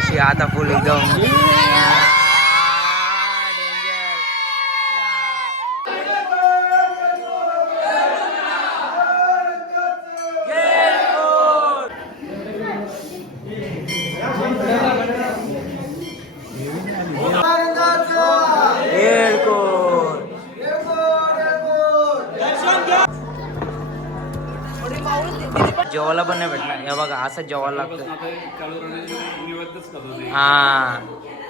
कशी आता फुल एकदम जेवायला पण नाही भेटणार. हे बघा असं जेवायला लागतं. हा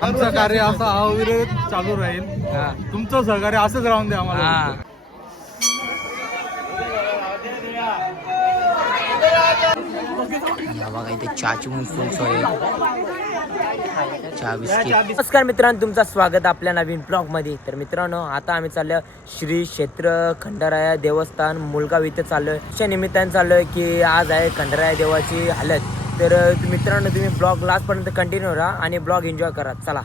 आमचं कार्य असं अविरत चालू राहील. तुमचं सहकार्य असंच राहून द्या आम्हाला. बघा इथे चहाची पण फुल सोय, चहा बिस्किट. नमस्कार मित्रांनो, तुमचं स्वागत आपल्या नवीन ब्लॉग मध्ये. तर मित्रांनो, आता आम्ही चाललो श्री क्षेत्र खंडाराया देवस्थान मुलगाव इथे चाललोय. अशा निमित्ताने चाललोय की आज आहे खंडाराया देवाची हालत. तर मित्रांनो, तुम्ही ब्लॉग लास्ट पर्यंत कंटिन्यू राहा आणि ब्लॉग एन्जॉय करा. चला.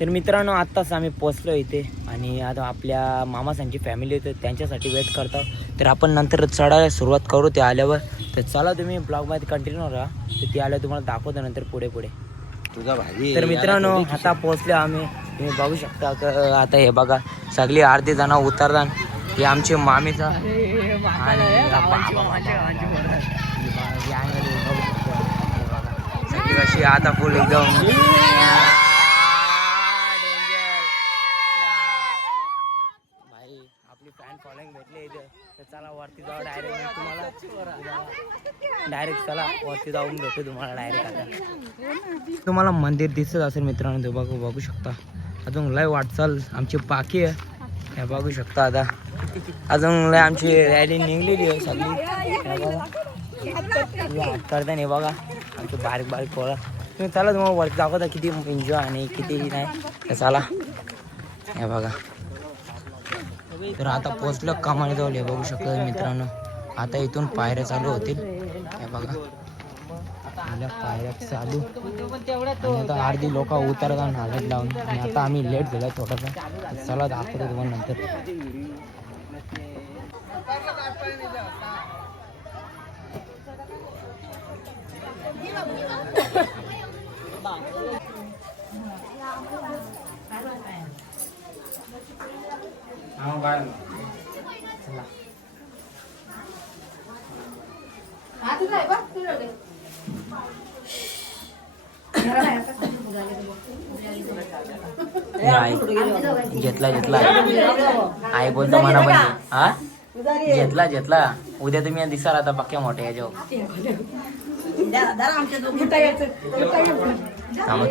तर मित्रांनो, आत्ताच आम्ही पोचलो इथे आणि आता आपल्या मामासांची फॅमिली होते, त्यांच्यासाठी वेट करतो. तर आपण नंतर चढायला सुरुवात करू ते आल्यावर. तर चला, तुम्ही ब्लॉगमध्ये कंटिन्यू राहा. तर ते आल्यावर तुम्हाला दाखवतो नंतर पुढे पुढे. तुझा भाजी. तर मित्रांनो, आता पोचले आम्ही. तुम्ही बघू शकता. आता हे बघा, सगळी अर्धी जण उतरतात. हे आमचे मामीचा सगळी कशी आता फुल एकदम चला वरती जाऊ डायरेक्ट. चला वरती जाऊन भेटू तुम्हाला डायरेक्ट. आता तुम्हाला मंदिर दिसत असेल मित्रांनो, ते बघू शकता. अजून लय वाटचाल आमची बाकी आहे. हे बघू शकता. आता अजून लय आमची रॅली निघलेली आहे सगळी. करता नाही बघा आमची बारीक बारीक पोळा. तुम्ही चला, तुम्हाला वरती दाखवता किती एन्जॉय आणि किती नाही. चला, हे बघा. तर आता पोचलं कामाला जाऊ. हे बघू शकता मित्रांनो. आता इथून पायऱ्या चालू होतील. हे बघा, पायऱ्या चालू. आणि आता अर्धी लोक उतरतात हालत लावून. आणि आता आम्ही लेट झालो थोडासा. चला दाखवतो तुम्हाला नंतर. घेतला आई बोलतो मला पण. हा घेतला. उद्या तुम्ही दिसाल आता पक्क्या मोठ्या याच्यावर.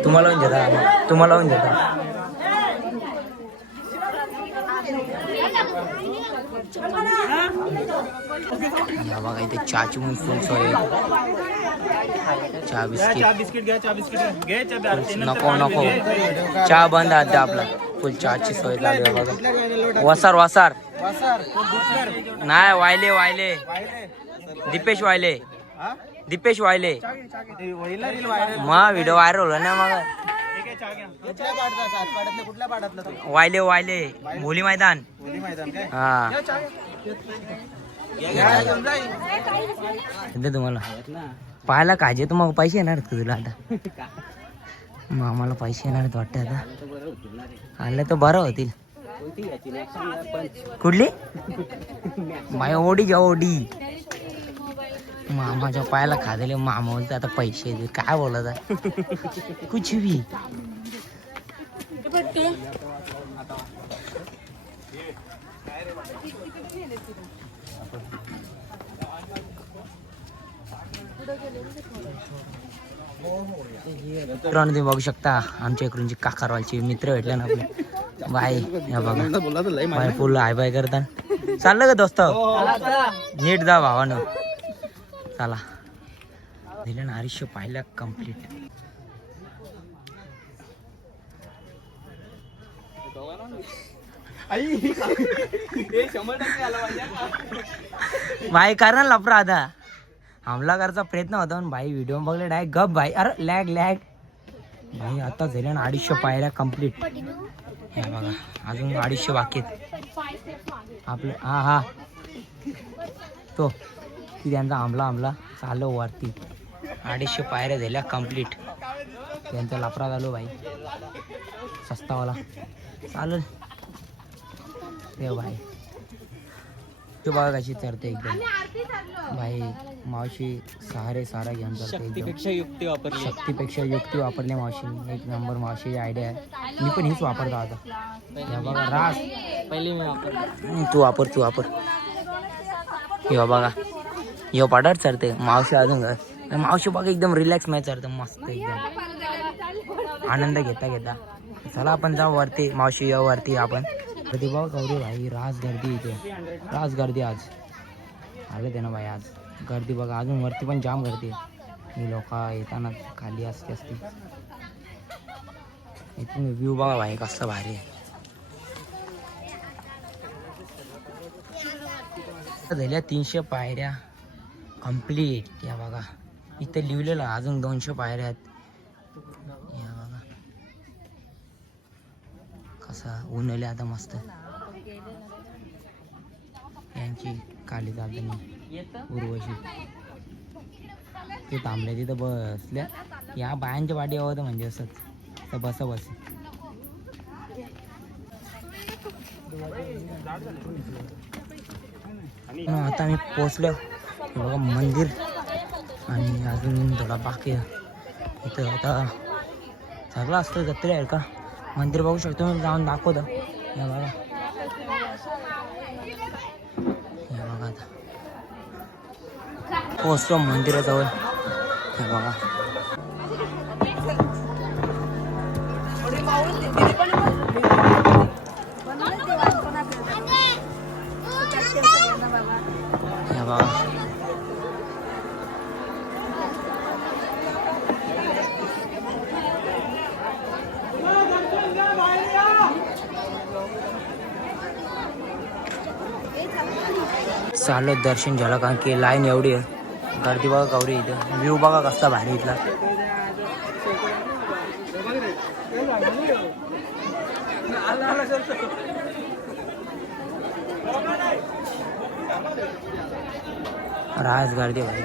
तुम्हाला लावून देता. बघा इथे चहाची पण फुल सोय, चहा बिस्किट. नको चहा बंद आहे आपला. फुल चहाची सोय चालू आहे बघा. वसार नाही, वायले दीपेश वायले. मग व्हिडिओ व्हायरल होला ना. मग वायले भोली मैदान. हा तुम्हाला पाहायला काजे तर मग पैसे येणार आहेत का तुला? आता मग आम्हाला पैसे येणार आहेत वाटतं. आता आलं तर बरं होतील. कुठली बाय? ओडी मामाच्या पायाला खाजले. मामा बोलतो आता पैसे दे. काय बोलत आहे कुछ भी. तुम्ही बघू शकता आमच्या इकडून काकारवालचे मित्र भेटले ना आपले. बाय बघा, फुल हाय बाय करतात. चाललं का दोस्त? नीट जा भावानं. चला, दिलं ना आयुष्य पाहिलं कम्प्लीट. भाई कारण लपरा आता हमला करायचा प्रयत्न होता पण भाई व्हिडिओ बघले डायरेक्ट गप. भाई अरे लॅग भाई आता झाल्या ना 250 पायऱ्या कम्प्लीट. हे बघा अजून 250 बाकी आहेत आपलं. हा तो ती त्यांचा आमला चाललो वरती. 250 पायऱ्या झाल्या कम्प्लीट. त्यांचा लफरा झालो भाई सस्तावाला चालेल ते भाई. तू बघा कशी चढते एकदम भाई. मावशी सारा घेऊन चढते. शक्तीपेक्षा युक्ती वापरली मावशी. एक नंबर मावशीची आयडिया आहे. मी पण हीच वापरतो आता. हे बघा रास पहिले मी वापर. तू वापर. हे बघा यो पाडार चढते मावशी. अजून मावशी बघा एकदम रिलॅक्स मॅच चढते मस्त एकदम आनंद घेता. चला आपण जाऊ वरती. मावशी या वरती आपण. गर्दी बघा गौरी भाई. रास गर्दी इथे. रास गर्दी आज आले ते ना भाई. आज गर्दी बघा. अजून वरती पण जाम गर्दी. ही लोक येताना खाली असते. इथून व्ह्यू बघा भाई कसला भारी आहे. झाल्या 300 पायऱ्या कम्प्लीट. या बघा इथं लिहिलेलं अजून 200 पायऱ्या आहेत. या बघा कसा ऊनले आता मस्त. यांची काली दादनी उर्वशी ते थांबले तिथं बसल्या. या बायांच्या वाटी हवं म्हणजे असंच तर बस. आता आम्ही पोचलो बघा मंदिर. आणि अजून थोडा बाकी इथं आता सगळं असतं जत्रे आहे का मंदिर बघू शकतो. मी जाऊन दाखवतो. हे बघा आता पोचलो मंदिराजवळ. हे बघा चालू दर्शन झालं कारण की लाईन एवढी आहे. गर्दी बघा गौरी. इथं व्ह्यू बघा कसला भारी इथला. राज गर्दी भाई.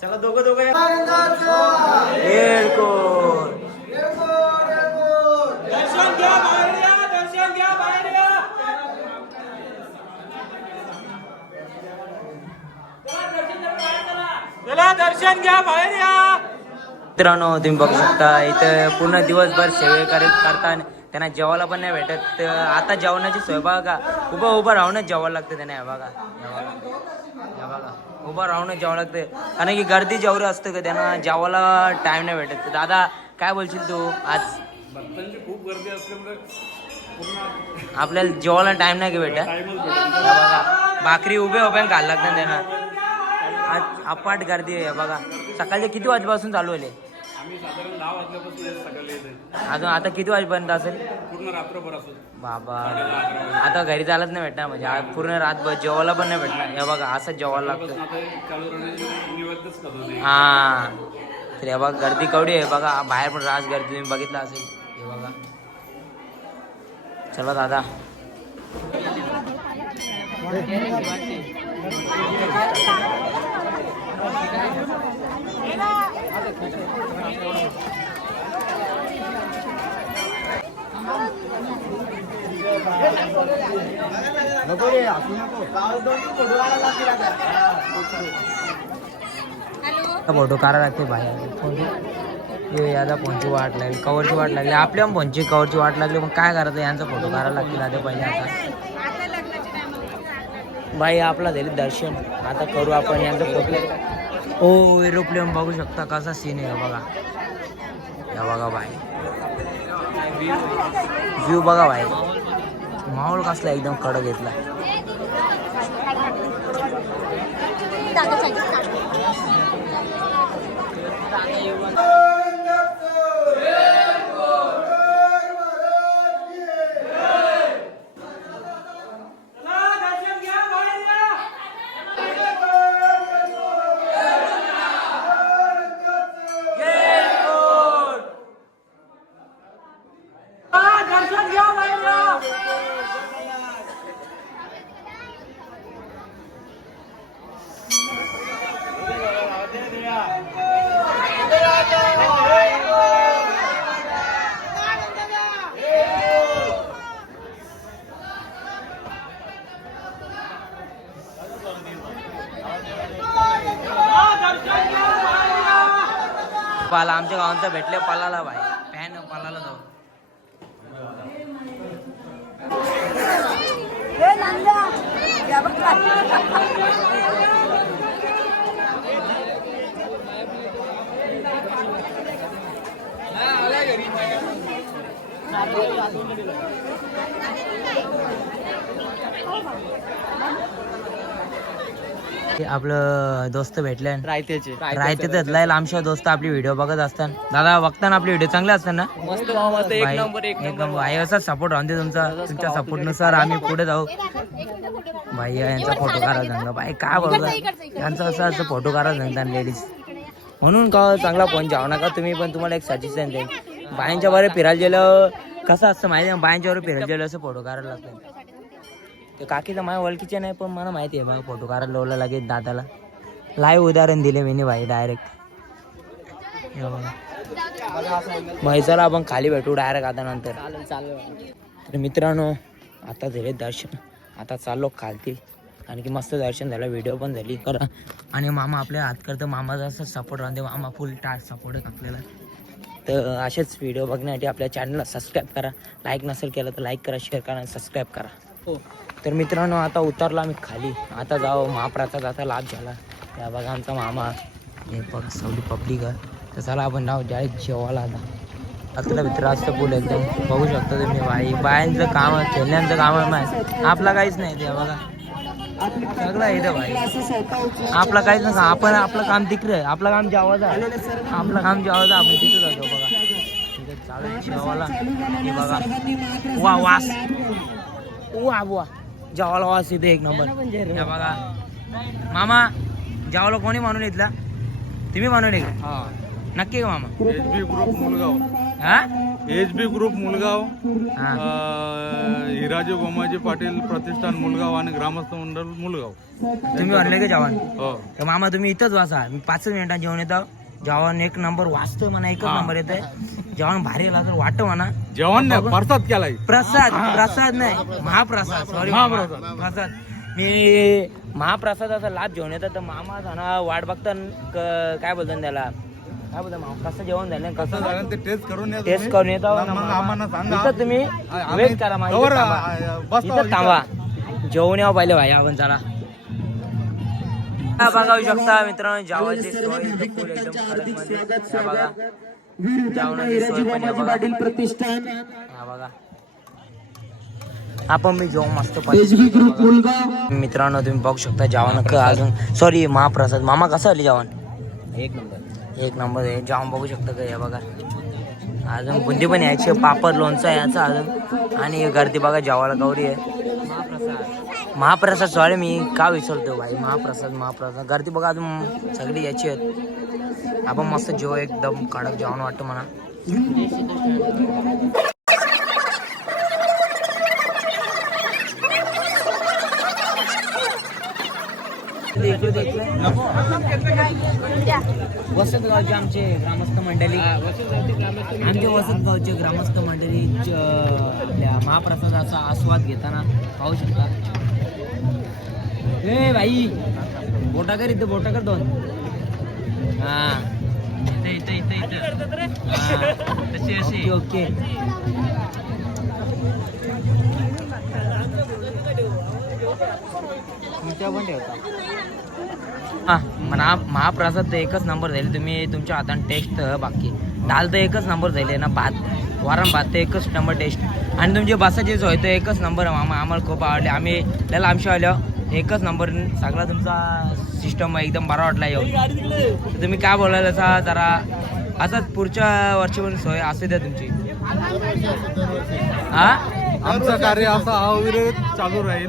चला दोघं दर्शन घ्या बाहेर या. चला दर्शन घ्या बाहेर या. मित्रांनो तुम्ही बघू शकता इथं पूर्ण दिवसभर सेवे करता. त्यांना जेवायला पण नाही भेटत. आता जेवणाची सोय बघा. उभं राहूनच जेवायला लागतं त्यांना. हे बघा उभं राहूनच जेवावं लागतं कारण की गर्दी जेवढी असते का त्यांना जेवायला टाइम नाही भेटत. दादा काय बोलशील तू? आज खूप गर्दी असल्यामुळे आपल्याला जेवायला टाइम नाही भेटत. बघा भाकरी उभ्या घालायला लागतात त्यांना. आज अपाट गर्दी आहे बघा. सकाळचे किती वाजेपासून चालू आहे? आम्ही साधारण 10 वाजल्यापासून सकाळी येते. अजून आता किती वाजेपर्यंत असेल? पूर्ण रात्रभर असेल बाबा. आता घरी चालत नाही भेटणार म्हणजे आज पूर्ण रातभर जेवायला पण नाही भेटणार. हे बघा असं जेवायला लागतं. हा तर हे बघा गर्दी केवढी आहे बघा. बाहेर पण रास गर्दी तुम्ही बघितलं असेल. हे बघा चला दादा. फोटो काढा लागते बाहेर याचा फोनची वाट लागली कवरची वाट लागली आपल्या फोनची कवरची वाट लागली मग काय करायचं यांचा फोटो काढायला लागतील आता पहिले आता बाई आपला झाले दर्शन आता करू आपण यांचा फोटो ओ एरोप्लेन बघू शकता कसा सीन आहे बघा या बघा बाई व्ह्यू बघा बाई माहोल कसला एकदम कडक घेतला पाला आमच्या गावांचा भेटले पालाला भाई पॅन पालाला जाऊ आपलं दोस्त भेटले रायतेच लय लांबशा दोस्त आपली व्हिडिओ बघत असतात दादा बघताना आपली व्हिडिओ चांगले असतात ना मस्त एक नंबर भाई असा सपोर्ट राहते तुमच्या सपोर्ट नुसार आम्ही पुढे जाऊ भाई यांचा फोटो काढायला सांगा भाई काय बोलता यांचा असं फोटो काढायला सांगता लेडीज म्हणून का चांगला फोन जाऊ नका तुम्ही पण तुम्हाला एक सजेशन देईन बायांच्या बरे फिरायला गेलं कसं असतं माहिती आहे बायांच्या बरोबर फिरायला गेलं असं फोटो काढायला लागतं ते काकीचं माझ्या ओळखीचे नाही पण मला माहिती आहे मला फोटो काढायला लावला लागेल दादाला लाईव्ह उदाहरण दिले मी भाई डायरेक्ट म्हैसाला आपण खाली भेटू डायरेक्ट आता नंतर तर मित्रांनो आता झाले दर्शन आता चाललो खालती आणि की मस्त दर्शन झालं व्हिडिओ पण झाली करा आणि मामा आपल्या हात करतं मामाचा असं सपोर्ट राहते मामा फुल टास्क सपोर्ट आहे आपल्याला तर असेच व्हिडिओ बघण्यासाठी आपल्या चॅनलला सबस्क्राईब करा लाईक नसेल केलं तर लाईक करा शेअर करा आणि सबस्क्राईब करा हो तर मित्रांनो आता उतरला मी खाली आता जाऊ महाप्रसाद आता लाभ झाला त्या बघा आमचा मामा हे बघ सवली पब्लिक आहे तर चला आपण नाव डायरेक्ट जेवायला आता आपल्याला मित्र असतं फुल एकदम बघू शकता तुम्ही बायांचं काम आहे खेळण्यांचं काम आहे माहिती आपला काहीच नाही ते बघा सगळं येतं भाई आपला काहीच नसतं आपण आपलं काम तिकडे आहे आपलं काम जेवायचं आहे आपलं काम जेवायचं आपण तिथं जातो बघा तिथे चालू जेवायला हे बघा वा वास वा वा जेवायला वास इथे एक नंबर बघा मामा जेवायला कोणी म्हणून येतला तुम्ही म्हणून येईल नक्की का मामा HB ग्रुप मुलगाव हा HB ग्रुप मुलगाव हिराजी गोमाजी पाटील प्रतिष्ठान मुलगाव आणि ग्रामस्थ मंडळ मुलगाव तुम्ही म्हणले का जेवण हो तर मामा तुम्ही इथंच वाचा मी 5 मिनिटात जेवण येतो जेवण एक नंबर वाचतोय म्हणा एकच नंबर येतोय जेवण भारी लागलं वाटतं म्हणा जेवण नाही प्रसाद केलाय प्रसाद नाही महाप्रसाद सॉरी प्रसाद मी महाप्रसादाचा लाभ घेऊन येतात तर मामा जाणार वाट बघता काय बोलतात त्याला काय बोलता मामा कसं जेवण झालं कसं झालं ते टेस्ट करून येतो इथं तुम्ही वेट करा इथं थांबा जेवण यावं पाहिजे भाई आपण चला बघावू शकता मित्रांनो जेवायची सोय फुल एकदम कडक मध्ये बघा जेवणाची सोय पण आहे बघा प्रतिष्ठान बघा आपण मी जेवण मस्त मित्रांनो तुम्ही बघू शकता जेवण अजून सॉरी महाप्रसाद मामा कसं आले जेवण एक नंबर आहे जेवण बघू शकता का हे बघा अजून बुंदी पण यायची पापड लोणचं याचं अजून आणि गर्दी बघा जेवायला गौरी आहे महाप्रसाद सॉरी मी का विसरतो भाई महाप्रसाद गर्दी बघा अजून सगळी याची आहेत आपण मस्त जेव एकदम कडक जेवण वाटतं म्हणा वसंत गावचे आमचे ग्रामस्थ मंडळी आमचे वसंत गावचे ग्रामस्थ मंडळी आपल्या महाप्रसादाचा आस्वाद घेताना पाहू शकता. ए भाई बोटा कर इथं बोटा कर दोन. हा ओके ओके. हा म्हणा महाप्रसाद तर एकच नंबर झाले. तुम्ही तुमच्या हाताने टेस्ट बाकी दाल तर एकच नंबर झाले ना. भात वरण भात तर एकच नंबर टेस्ट. आणि तुमचे बसाचे सोय तर एकच नंबर मामा. आम्हाला खूप आवडले. आम्ही त्याला आमच्या आलो एकच नंबर. सगळा तुमचा सिस्टम एकदम बरा वाटला येऊन. तर तुम्ही काय बोलायला असा जरा असंच पुढच्या वर्षी पण सोय असू द्या तुमची. हा आमचं कार्य असं अविरत चालू राहील.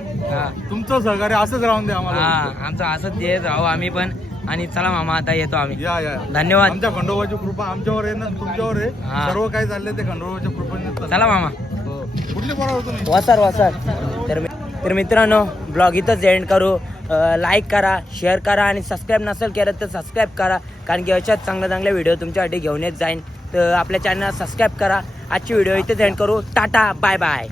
तुमचं सहकार्य असंच राहून द्या आम्हाला. हा आमचं असंच देत राहू आम्ही पण. आणि चला मामा आता येतो आम्ही. या धन्यवाद. आमच्या खंडोबाची कृपा आमच्यावर आहे ना तुमच्यावर आहे. सर्व काही चाललंय ते खंडोबाच्या कृपेने. चला मामा. कुठले पोरावर तुम्ही? वासार. तर मित्रांनो ब्लॉग इथंच एंड करू. लाईक करा, शेअर करा आणि सबस्क्राईब नसेल केलं तर सबस्क्राईब करा. कारण की अशाच चांगल्या व्हिडिओ तुमच्यासाठी घेऊन येत जाईन. तर आपल्या चॅनलला सबस्क्राईब करा. आजची व्हिडिओ इथेच एंड करू. Tata bye bye.